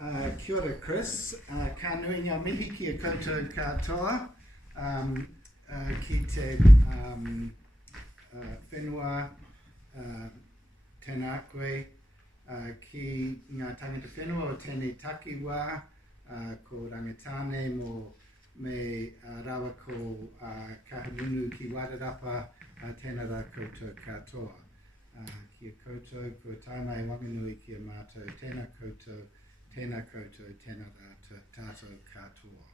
Kia ora, Chris. Ka nui ngā mihi ki a koutou katoa. Ki te whenua, tēnā koe, ki ngā tangata whenua o tēnei takiwā, ko rangitāne mō me rawa ko kahanunu ki Wairarapa, tēnā rā koutou katoa. Kia koutou, kua tānei wanganui ki a mātou, tēnā koutou, tēnā koutou, tēnā rā tātou katoa.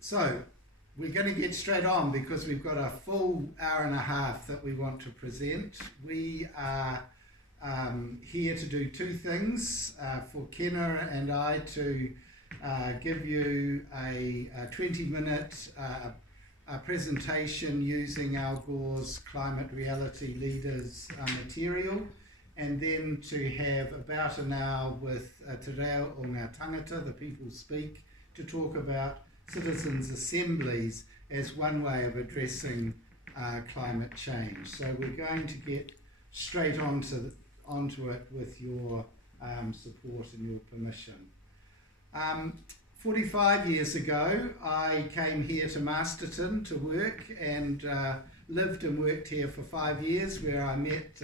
So, we're going to get straight on because we've got a full hour and a half that we want to present. We are here to do two things, for Kenna and I to give you a 20-minute presentation using Al Gore's Climate Reality Leaders material, and then to have about an hour with Te Reo o Ngā Tangata, the People Speak, to talk about citizens' assemblies as one way of addressing climate change. So we're going to get straight onto it with your support and your permission. 45 years ago, I came here to Masterton to work and lived and worked here for 5 years, where I met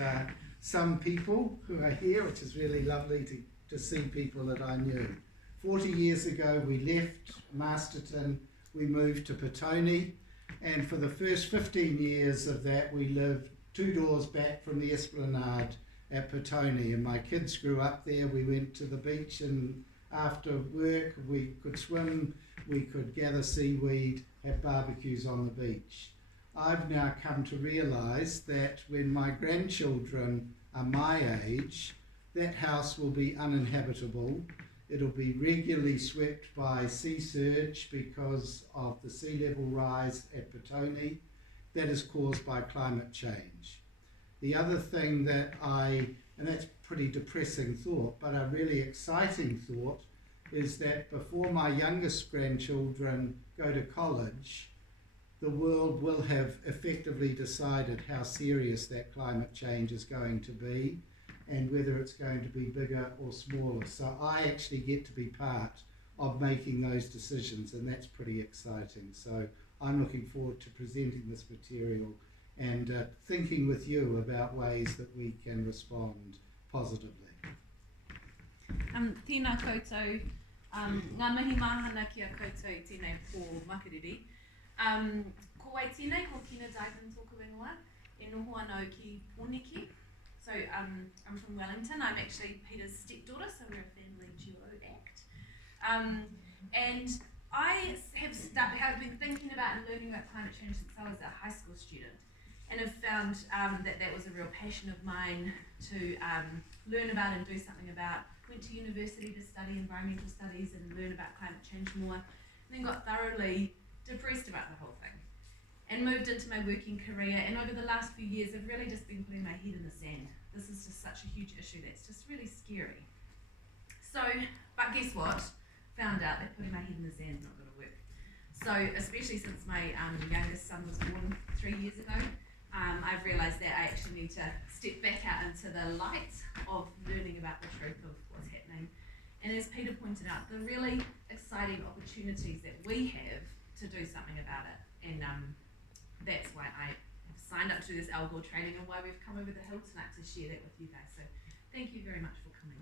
some people who are here, which is really lovely to see people that I knew. 40 years ago, we left Masterton, we moved to Petone, and for the first 15 years of that, we lived 2 doors back from the Esplanade at Petone, and my kids grew up there. We went to the beach, and after work, we could swim, we could gather seaweed, have barbecues on the beach. I've now come to realise that when my grandchildren are my age, that house will be uninhabitable. It'll be regularly swept by sea surge because of the sea level rise at Petone that is caused by climate change. The other thing that and that's a pretty depressing thought, but a really exciting thought, is that before my youngest grandchildren go to college, the world will have effectively decided how serious that climate change is going to be and whether it's going to be bigger or smaller. So I actually get to be part of making those decisions, and that's pretty exciting. So I'm looking forward to presenting this material and thinking with you about ways that we can respond positively. Tēnā koutou, ngā mihi mahana ki a koutou I tēnei pō makariri. Ko wai tēnei, ko Kina Dyken tōku ingoa, e noho anō ki Pōneke. So I'm from Wellington. I'm actually Peter's stepdaughter, so we're a family duo act. And I have been thinking about and learning about climate change since I was a high school student, and have found that was a real passion of mine to learn about and do something about. Went to university to study environmental studies and learn about climate change more, and then got thoroughly depressed about the whole thing and moved into my working career, and over the last few years I've really just been putting my head in the sand. This is just such a huge issue that's just really scary. So, but guess what? Found out that putting my head in the sand is not going to work. So, especially since my youngest son was born 3 years ago, I've realised that I actually need to step back out into the light of learning about the truth of what's happening. And as Peter pointed out, the really exciting opportunities that we have to do something about it. And that's why I have signed up to this Al Gore training and why we've come over the hill tonight to share that with you guys. So thank you very much for coming.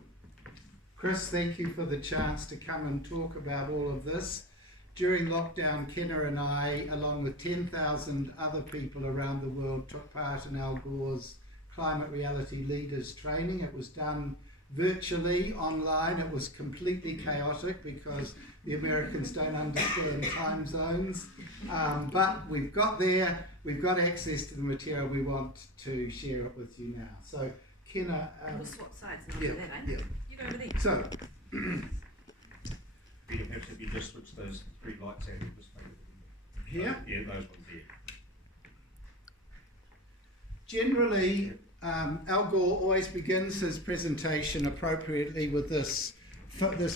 Chris, thank you for the chance to come and talk about all of this. During lockdown, Kenna and I, along with 10,000 other people around the world, took part in Al Gore's Climate Reality Leaders training. It was done virtually, online. It was completely chaotic because the Americans don't understand time zones. But we've got there, we've got access to the material. We want to share it with you now. So, Kenna... we'll swap sides and I'll do that, eh? Yeah. You go over there. So... Peter, perhaps if you just switch those 3 lights out and just make it. Here? Yeah, those ones there. Generally, Al Gore always begins his presentation appropriately with this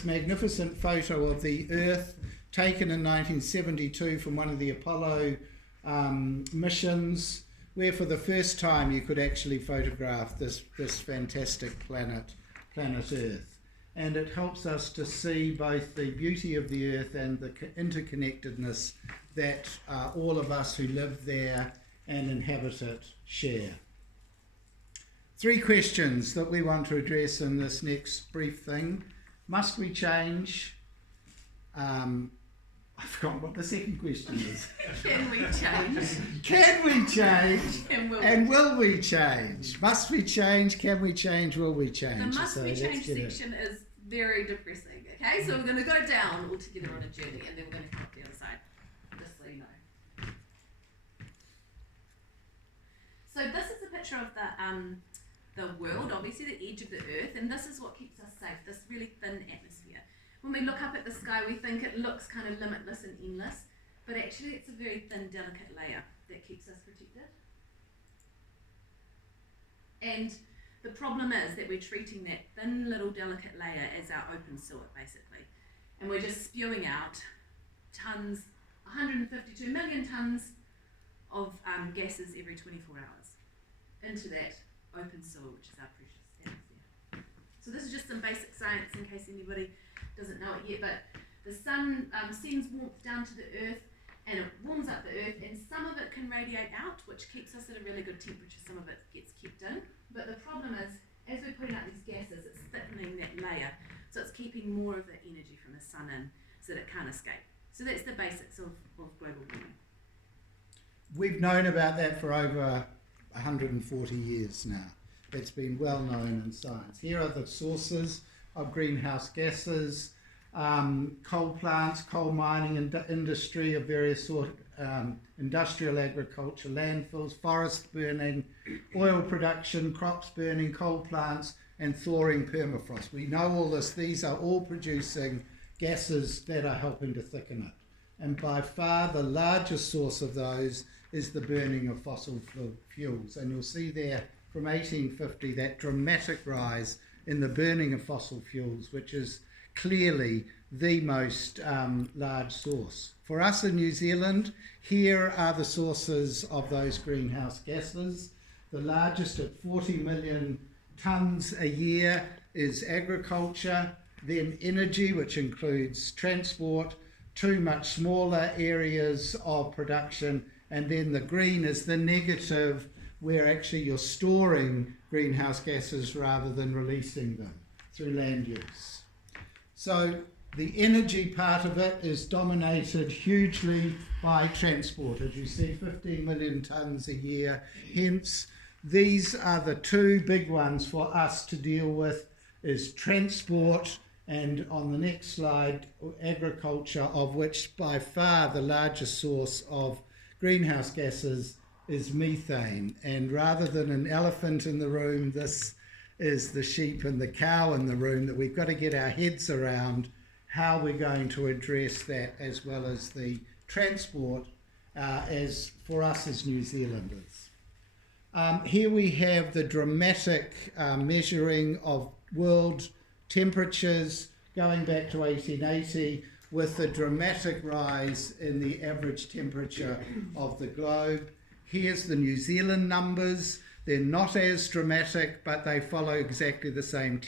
magnificent photo of the Earth taken in 1972 from one of the Apollo missions, where for the first time you could actually photograph this fantastic planet planet Earth. And it helps us to see both the beauty of the Earth and the interconnectedness that all of us who live there and inhabit it share. 3 questions that we want to address in this next brief thing. Must we change? I've forgotten what the second question is. Can we change? Can we change? And will we change? Must we change? Can we change? Will we change? The must we change section is very depressing, okay? So we're going to go down all together on a journey and then we're going to come up the other side, just so you know. So this is a picture of the world, obviously the edge of the earth, and this is what keeps us safe, this really thin atmosphere. When we look up at the sky, we think it looks kind of limitless and endless, but actually it's a very thin, delicate layer that keeps us protected. And the problem is that we're treating that thin little delicate layer as our open sewer, basically. And we're just spewing out tons, 152 million tons of gases every 24 hours into that open sewer, which is our precious atmosphere. So this is just some basic science in case anybody doesn't know it yet, but the sun sends warmth down to the earth and it warms up the earth, and some of it can radiate out, which keeps us at a really good temperature, some of it gets kept in. But the problem is, as we're putting out these gases, it's thickening that layer, so it's keeping more of the energy from the sun in so that it can't escape. So that's the basics of global warming. We've known about that for over 140 years now. It's been well known in science. Here are the sources of greenhouse gases: coal plants, coal mining industry of various sort, industrial agriculture, landfills, forest burning, oil production, crops burning, coal plants, and thawing permafrost. We know all this. These are all producing gases that are helping to thicken it. And by far the largest source of those is the burning of fossil fuels. And you'll see there from 1850 that dramatic rise in the burning of fossil fuels, which is clearly the most large source. For us in New Zealand, here are the sources of those greenhouse gases. The largest at 40 million tonnes a year is agriculture, then energy, which includes transport, 2 much smaller areas of production, and then the green is the negative, where actually you're storing greenhouse gases rather than releasing them through land use. So the energy part of it is dominated hugely by transport. As you see, 15 million tonnes a year. Hence, these are the 2 big ones for us to deal with, is transport and, on the next slide, agriculture, of which by far the largest source of greenhouse gases is methane. And rather than an elephant in the room, this is the sheep and the cow in the room, that we've got to get our heads around how we're going to address that, as well as the transport as for us as New Zealanders. Here we have the dramatic measuring of world temperatures going back to 1880, with the dramatic rise in the average temperature of the globe. Here's the New Zealand numbers. They're not as dramatic, but they follow exactly the same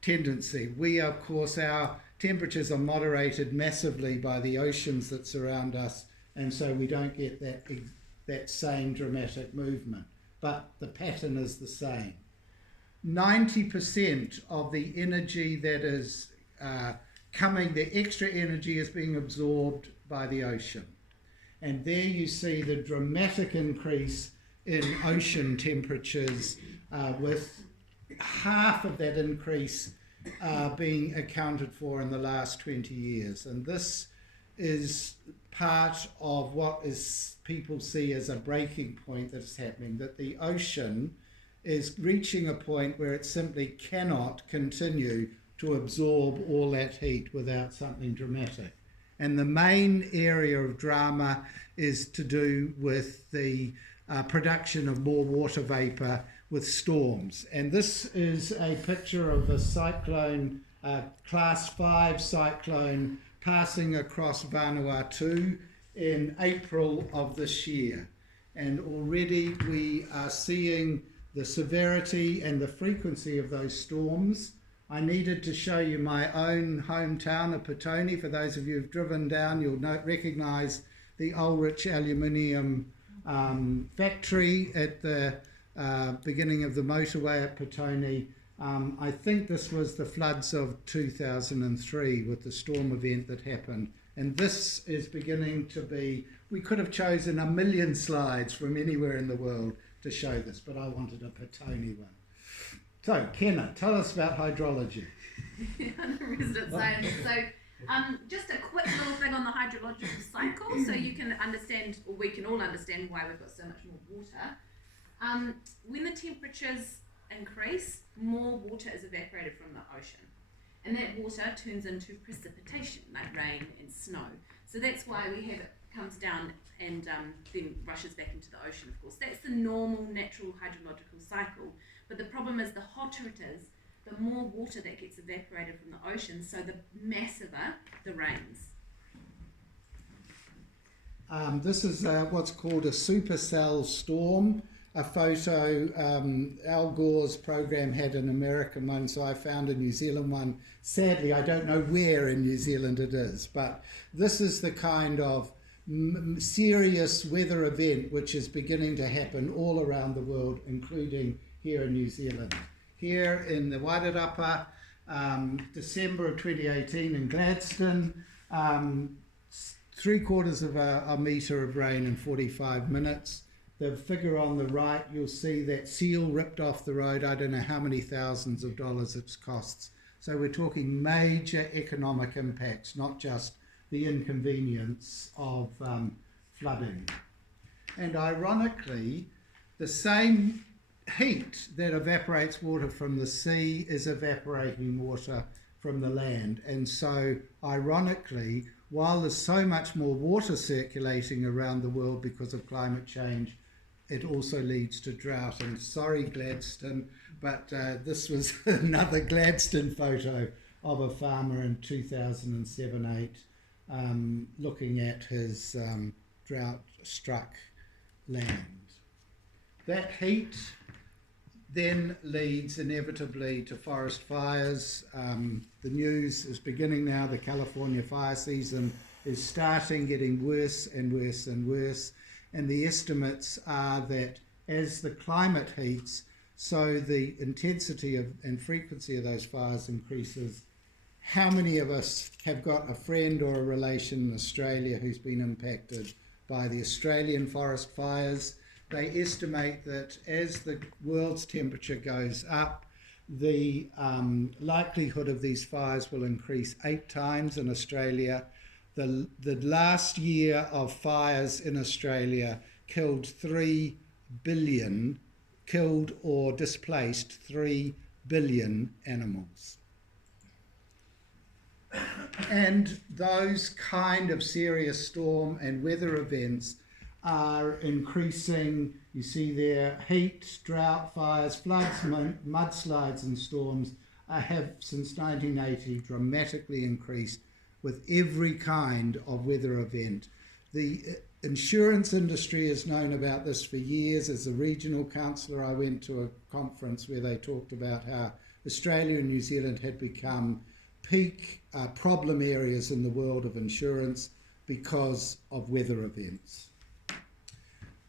tendency. We, of course, our temperatures are moderated massively by the oceans that surround us, and so we don't get that same dramatic movement. But the pattern is the same. 90% of the energy that is coming, the extra energy, is being absorbed by the ocean. And there you see the dramatic increase in ocean temperatures, with half of that increase being accounted for in the last 20 years. And this is part of what people see as a breaking point that's happening, that the ocean is reaching a point where it simply cannot continue to absorb all that heat without something dramatic. And the main area of drama is to do with the production of more water vapour with storms. And this is a picture of a cyclone, class 5 cyclone, passing across Vanuatu in April of this year. And already we are seeing the severity and the frequency of those storms. I needed to show you my own hometown of Petone. For those of you who've driven down, you'll recognise the Ulrich aluminium factory at the beginning of the motorway at Petone. I think this was the floods of 2003 with the storm event that happened. And this is beginning to be, we could have chosen a million slides from anywhere in the world to show this, but I wanted a Petone one. So, Kenna, tell us about hydrology. Resident science. So, just a quick little thing on the hydrological cycle, so you can understand, or we can all understand, why we've got so much more water. When the temperatures increase, more water is evaporated from the ocean, and that water turns into precipitation, like rain and snow. So that's why we have it comes down and then rushes back into the ocean, of course. That's the normal, natural hydrological cycle. But the problem is, the hotter it is, the more water that gets evaporated from the ocean, so the massiver the rains. This is what's called a supercell storm. A photo, Al Gore's program had an American one, so I found a New Zealand one. Sadly, I don't know where in New Zealand it is, but this is the kind of serious weather event which is beginning to happen all around the world, including here in New Zealand. Here in the Wairarapa, December of 2018 in Gladstone, 3/4 of a metre of rain in 45 minutes. The figure on the right, you'll see that seal ripped off the road. I don't know how many thousands of dollars it costs. So we're talking major economic impacts, not just the inconvenience of flooding. And ironically, the same heat that evaporates water from the sea is evaporating water from the land. And so, ironically, while there's so much more water circulating around the world because of climate change, it also leads to drought. And sorry, Gladstone, but this was another Gladstone photo of a farmer in 2007-8 looking at his drought-struck land. That heat then leads inevitably to forest fires. The news is beginning now. The California fire season is starting, getting worse and worse and worse. And the estimates are that as the climate heats, so the intensity and frequency of those fires increases. How many of us have got a friend or a relation in Australia who's been impacted by the Australian forest fires? They estimate that as the world's temperature goes up, the likelihood of these fires will increase 8 times in Australia. The last year of fires in Australia killed or displaced 3 billion animals. And those kind of serious storm and weather events are increasing. You see there, heat, drought, fires, floods, mudslides and storms have since 1980 dramatically increased with every kind of weather event. The insurance industry has known about this for years. As a regional councillor, I went to a conference where they talked about how Australia and New Zealand had become peak problem areas in the world of insurance because of weather events.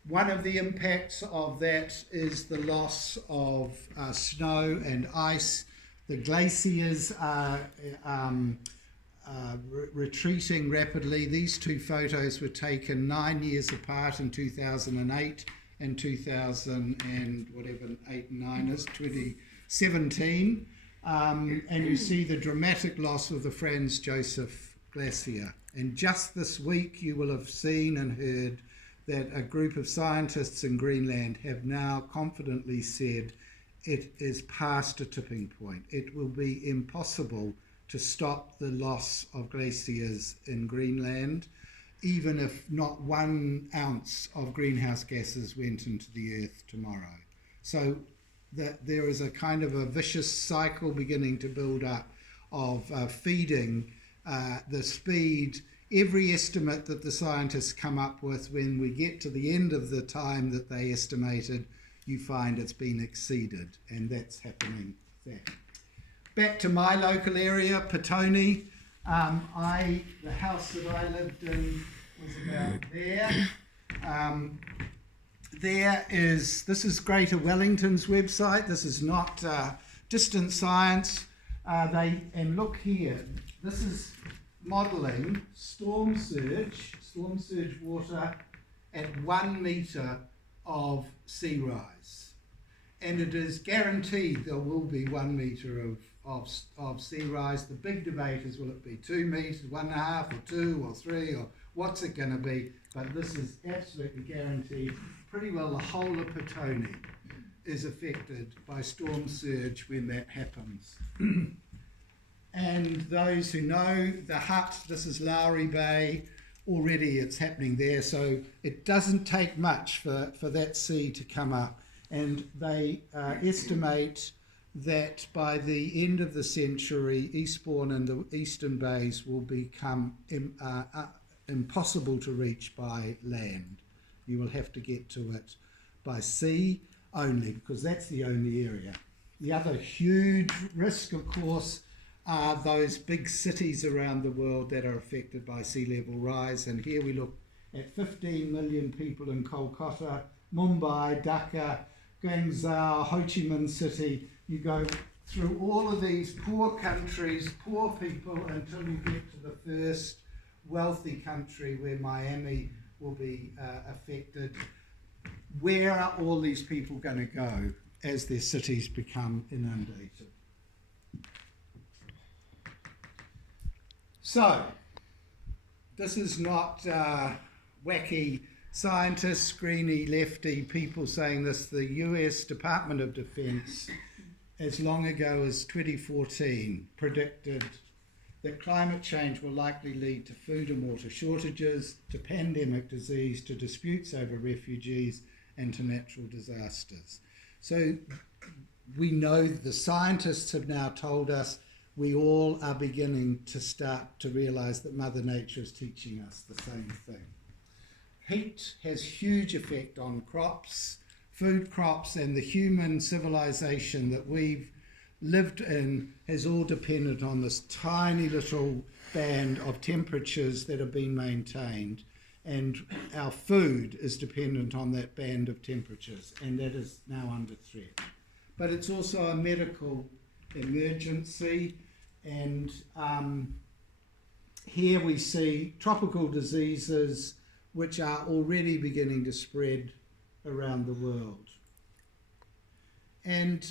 One of the impacts of that is the loss of snow and ice. The glaciers are retreating rapidly. These two photos were taken 9 years apart in 2008 and 2017. And you see the dramatic loss of the Franz Josef Glacier. And just this week you will have seen and heard that a group of scientists in Greenland have now confidently said it is past a tipping point. It will be impossible to stop the loss of glaciers in Greenland, even if not 1 ounce of greenhouse gases went into the earth tomorrow. So that there is a kind of a vicious cycle beginning to build up of feeding the speed. Every estimate that the scientists come up with, when we get to the end of the time that they estimated, you find it's been exceeded, and that's happening there. Back to my local area, Petone. The house that I lived in was about there. This is Greater Wellington's website. This is not distant science. And look here, this is modelling storm surge water at 1 metre of sea rise. And it is guaranteed there will be 1 metre of sea rise. The big debate is, will it be 2 metres, 1.5 or 2 or 3, or what's it going to be? But this is absolutely guaranteed. Pretty well the whole of Petone is affected by storm surge when that happens. And those who know the Hutt, this is Lowry Bay, already it's happening there, so it doesn't take much for that sea to come up. And they estimate that by the end of the century, Eastbourne and the eastern bays will become impossible to reach by land. You will have to get to it by sea only, because that's the only area. The other huge risk, of course, are those big cities around the world that are affected by sea level rise. And here we look at 15 million people in Kolkata, Mumbai, Dhaka, Guangzhou, Ho Chi Minh City. You go through all of these poor countries, poor people, until you get to the first wealthy country where Miami will be affected. Where are all these people going to go as their cities become inundated? So, this is not wacky scientists, greeny, lefty people saying this. The US Department of Defense, as long ago as 2014, predicted that climate change will likely lead to food and water shortages, to pandemic disease, to disputes over refugees, and to natural disasters. So we know the scientists have now told us we all are beginning to start to realise that Mother Nature is teaching us the same thing. Heat has huge effect on crops, food crops, and the human civilization that we've lived in has all depended on this tiny little band of temperatures that have been maintained, and our food is dependent on that band of temperatures, and that is now under threat. But it's also a medical emergency, and here we see tropical diseases which are already beginning to spread around the world. And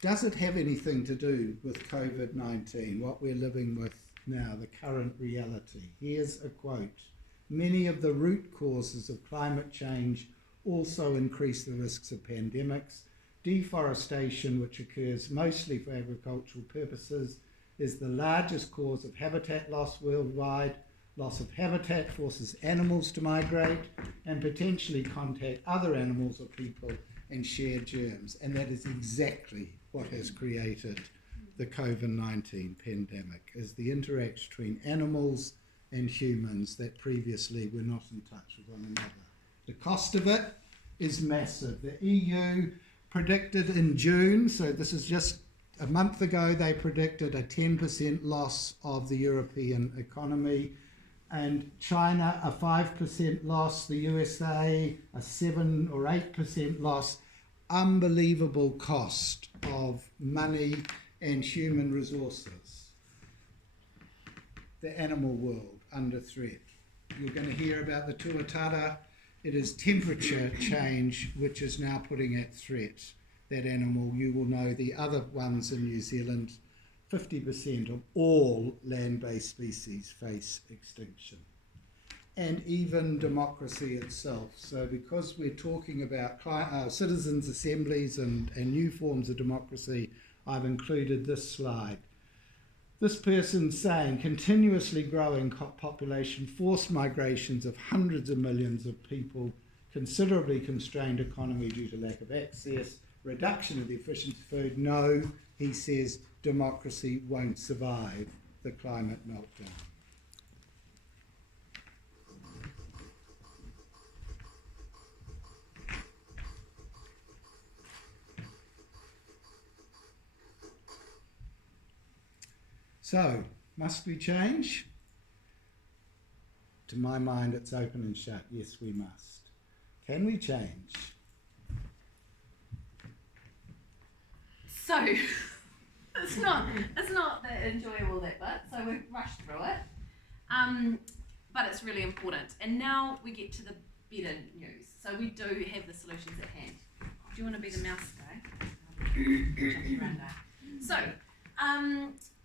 does it have anything to do with COVID-19, what we're living with now, the current reality? Here's a quote. Many of the root causes of climate change also increase the risks of pandemics. Deforestation, which occurs mostly for agricultural purposes, is the largest cause of habitat loss worldwide. Loss of habitat forces animals to migrate and potentially contact other animals or people and share germs. And that is exactly what has created the COVID-19 pandemic, is the interaction between animals and humans that previously were not in touch with one another. The cost of it is massive. The EU predicted in June, so this is just a month ago, they predicted a 10% loss of the European economy, and China a 5% loss, the USA a 7 or 8% loss. Unbelievable cost of money and human resources. The animal world under threat. You're going to hear about the tuatara. It is temperature change which is now putting at threat that animal. You will know the other ones in New Zealand, 50% of all land-based species face extinction. And even democracy itself. So because we're talking about citizens' assemblies and new forms of democracy, I've included this slide. This person saying continuously growing population, forced migrations of hundreds of millions of people, considerably constrained economy due to lack of access, reduction of the efficiency of food. No, he says democracy won't survive the climate meltdown. So, must we change? To my mind, it's open and shut. Yes, we must. Can we change? So, it's not that enjoyable, that bit, so we've rushed through it. But it's really important. And now we get to the better news. So we do have the solutions at hand. Do you want to be the mouse guy? Jump around there. So,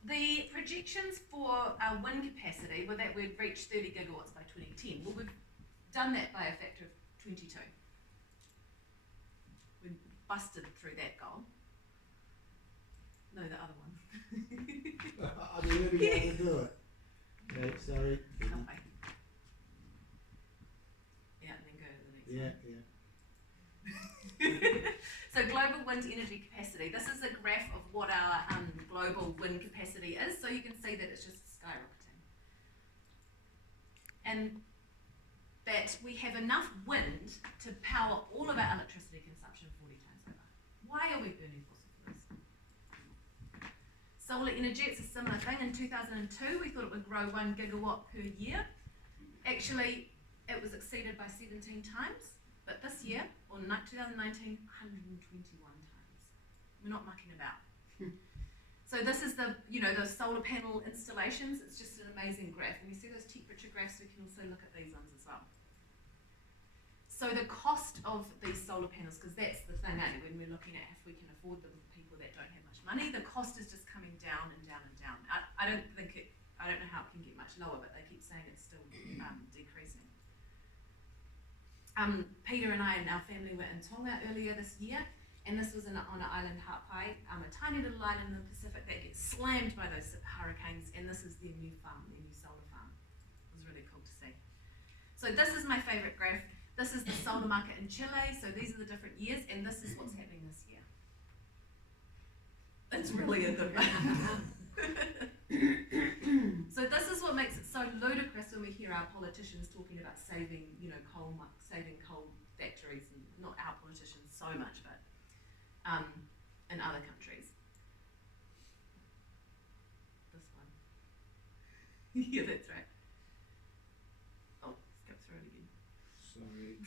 the projections for wind capacity were that we'd reach 30 gigawatts by 2010. Well, we've done that by a factor of 22. We busted through that goal. No, the other one. Are we really able to do it? Okay, sorry. Okay. Yeah, and then go to the next one. Yeah. So global wind energy capacity. This is a graph of what our global wind capacity is. So you can see that it's just skyrocketing. And that we have enough wind to power all of our electricity consumption 40 times over. Why are we burning fossil fuels? Solar energy, it's a similar thing. In 2002, we thought it would grow 1 gigawatt per year. Actually, it was exceeded by 17 times. But this year, or 2019, 121 times. We're not mucking about. So this is the solar panel installations. It's just an amazing graph. And you see those temperature graphs, we can also look at these ones as well. So the cost of these solar panels, because that's the thing, when we're looking at if we can afford them for people that don't have much money, the cost is just coming down and down and down. I don't know how it can get much lower, but they keep saying it's still decreasing. Peter and I and our family were in Tonga earlier this year, and this was on an island, Ha'apai, a tiny little island in the Pacific that gets slammed by those hurricanes, and this is their new farm, their new solar farm. It was really cool to see. So this is my favourite graph. This is the solar market in Chile, so these are the different years, and this is what's happening this year. It's really a good one. So this is what makes it so ludicrous when we hear our politicians talking about saving coal factories, and not our politicians so much, but in other countries. This one. Yeah, that's right. Oh, skip through it again. Sorry.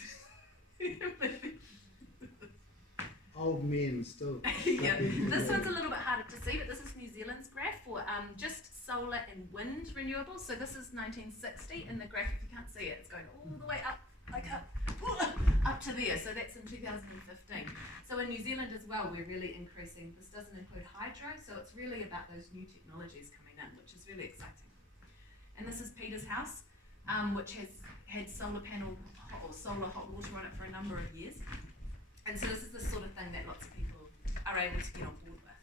Old men still. Yeah, this one's a little bit harder to see, but this is New Zealand's graph for just solar and wind renewables. So this is 1960, and the graph, if you can't see it, it's going all the way up, like up to there. So that's in 2015. So in New Zealand as well, we're really increasing. This doesn't include hydro, so it's really about those new technologies coming in, which is really exciting. And this is Peter's house, which has had solar panel or solar hot water on it for a number of years. And so this is the sort of thing that lots of people are able to get on board with.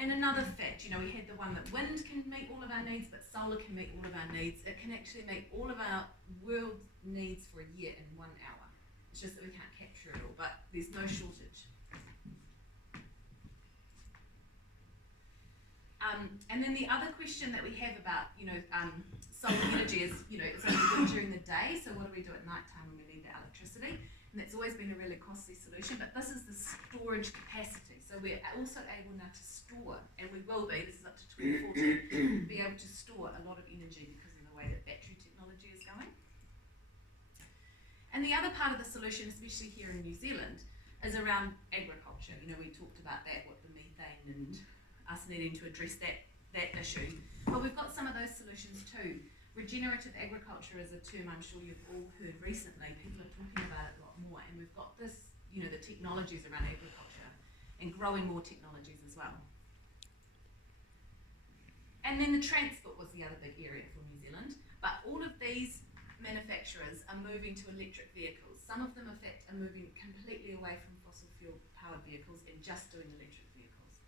And another fact, we had the one that wind can meet all of our needs, but solar can meet all of our needs. It can actually meet all of our world needs for a year in 1 hour. It's just that we can't capture it all, but there's no shortage. And then the other question that we have about, solar energy is, it's only good during the day, so what do we do at night time when we need the electricity? And that's always been a really costly solution, but this is the storage capacity. So we're also able now to store, and we will be, this is up to 2040, be able to store a lot of energy because of the way that battery technology is going. And the other part of the solution, especially here in New Zealand, is around agriculture. We talked about that, what the methane and us needing to address that issue. But we've got some of those solutions too. Regenerative agriculture is a term I'm sure you've all heard recently. People are talking about it a lot more, and we've got this, the technologies around agriculture and growing more technologies as well. And then the transport was the other big area for New Zealand. But all of these manufacturers are moving to electric vehicles. Some of them, in fact, are moving completely away from fossil fuel powered vehicles and just doing electric vehicles.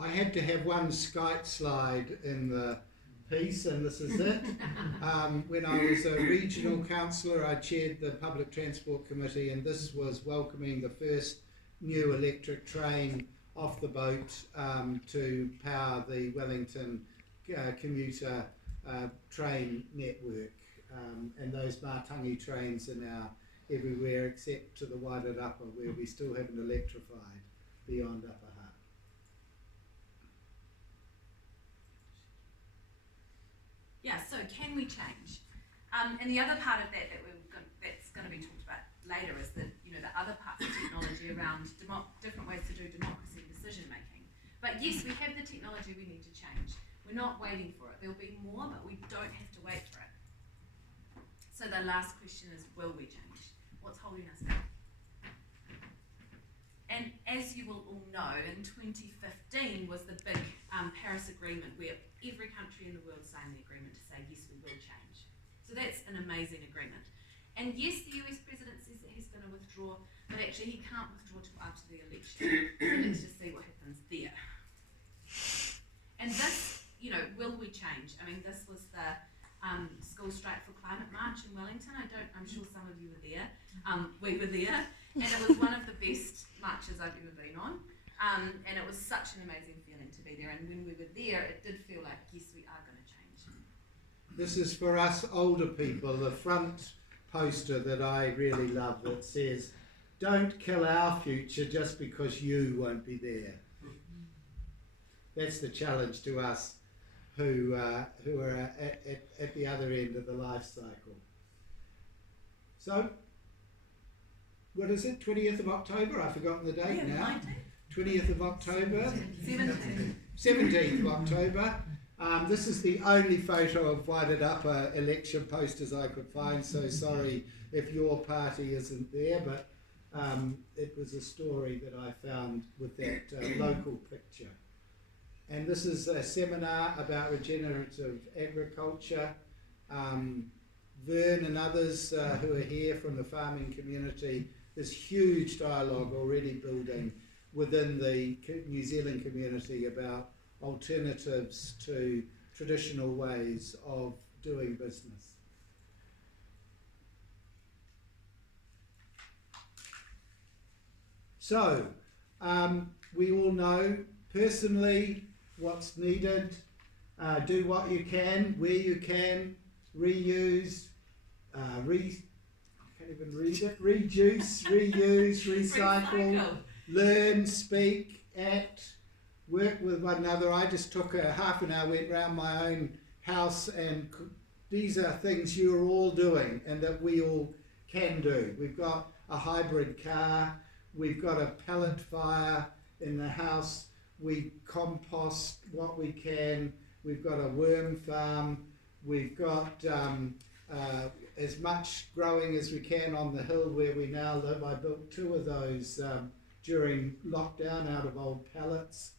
I had to have one Skype slide in the piece, and this is it. When I was a regional councillor, I chaired the Public Transport Committee, and this was welcoming the first new electric train off the boat to power the Wellington commuter train network. And those Matangi trains are now everywhere except to the Wairarapa, where we still haven't electrified beyond Upper Hutt. can we change? And the other part of that that's going to be talked about later is the other parts of technology around different ways to do democracy and decision making. But yes, we have the technology we need to change. We're not waiting for it. There'll be more, but we don't have to wait for it. So the last question is, will we change? What's holding us back? And as you will all know, in 2015 was the big Paris Agreement, where every country in the world signed the agreement to say, yes, we will change. So that's an amazing agreement. And yes, the US president says that he's going to withdraw, but actually he can't withdraw till after the election. So let's just see what happens there. And this, will we change? I mean, this was the School Strike for Climate March in Wellington. I'm sure some of you were there. We were there, and it was one of the best marches I've ever been on. And it was such an amazing feeling to be there. And when we were there, it did feel like, yes, we are going to change. This is for us older people, the front poster that I really love that says, "Don't kill our future just because you won't be there." That's the challenge to us who are at the other end of the life cycle. So, what is it, 20th of October? I've forgotten the date now. 20th of October? 17th of October. This is the only photo of whited upper election posters I could find, so sorry if your party isn't there, but it was a story that I found with that local picture. And this is a seminar about regenerative agriculture. Vern and others who are here from the farming community, there's huge dialogue already building within the New Zealand community about alternatives to traditional ways of doing business. So, we all know personally what's needed. Do what you can, where you can, reuse, I can't even read it, reduce, reuse, recycle, learn, speak, act, work with one another. I just took a half an hour, went round my own house, and these are things you're all doing and that we all can do. We've got a hybrid car, we've got a pellet fire in the house, we compost what we can, we've got a worm farm, we've got as much growing as we can on the hill where we now live. I built 2 of those during lockdown out of old pallets.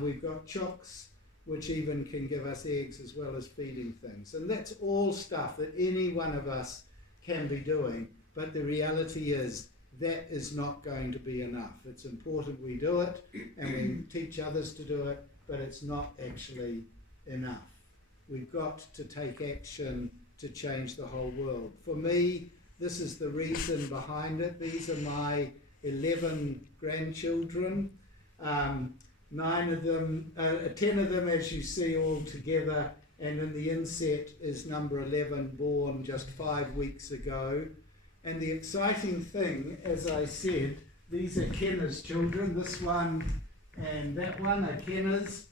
We've got chooks, which even can give us eggs as well as feeding things. And that's all stuff that any one of us can be doing. But the reality is that is not going to be enough. It's important we do it and we teach others to do it, but it's not actually enough. We've got to take action to change the whole world. For me, this is the reason behind it. These are my 11 grandchildren. 10 of them, as you see, all together, and in the inset is number 11, born just 5 weeks ago. And the exciting thing, as I said, these are Kenna's children. This one and that one are Kenna's.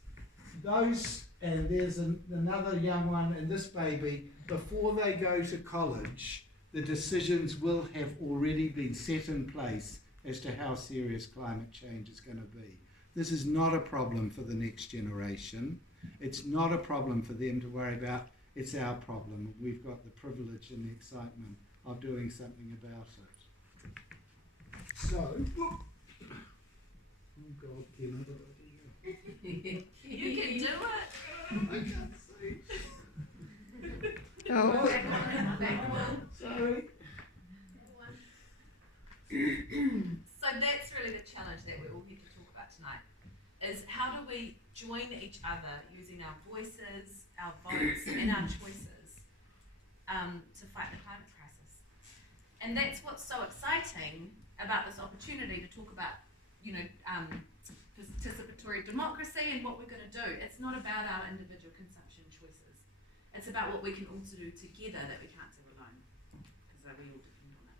Those, and there's another young one, and this baby, before they go to college, the decisions will have already been set in place as to how serious climate change is going to be. This is not a problem for the next generation. It's not a problem for them to worry about. It's our problem. We've got the privilege and the excitement of doing something about it. So, oh God, Kenna, what do I do? You can do it. I can't see. Oh. Sorry. So that's really the challenge that we're all here to talk about tonight, is how do we join each other using our voices, our votes and our choices to fight the climate crisis. And that's what's so exciting about this opportunity to talk about, participatory democracy and what we're going to do. It's not about our individual consumption choices. It's about what we can also do together that we can't do alone, because we all depend on it.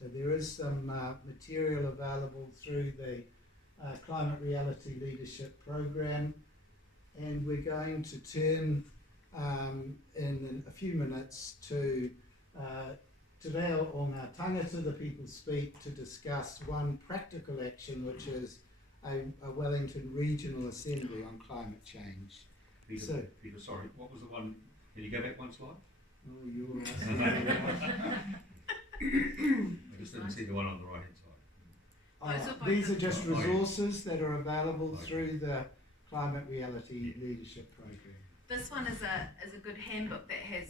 So there is some material available through the Climate Reality Leadership Program, and we're going to turn in a few minutes to Te reo o ngā tangata, the people speak, to discuss one practical action, which is a Wellington Regional Assembly on climate change. Peter, So- Peter, sorry, what was the one? Can you go back one slide? Oh, you're asking me that. I just didn't see the one on the right hand side. Those are both These are the- just Oh, yeah. resources that are available Okay. through the Climate Reality Leadership Program. This one is a good handbook that has,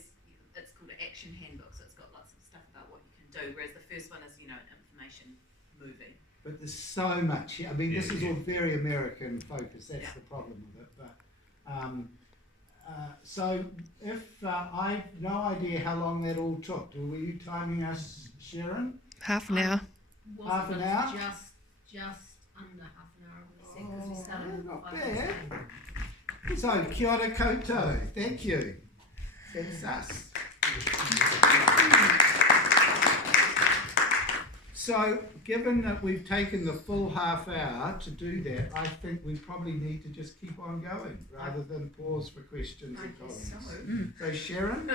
it's called an action handbook, so it's got lots of stuff about what you can do, whereas the first one is, you know, an information movie. But there's so much here. I mean, this Yeah, is yeah. all very American focused. That's Yeah. the problem with it. But so if I've no idea how long that all took. Were you timing us, Sharon? Half an hour. Half an hour? Just under half an hour, I would say, because we started Oh, at not 5 bad. past So kia ora koutou. Thank you. That's us. So, given that we've taken the full half hour to do that, I think we probably need to just keep on going rather than pause for questions and I guess comments. so. So Sharon,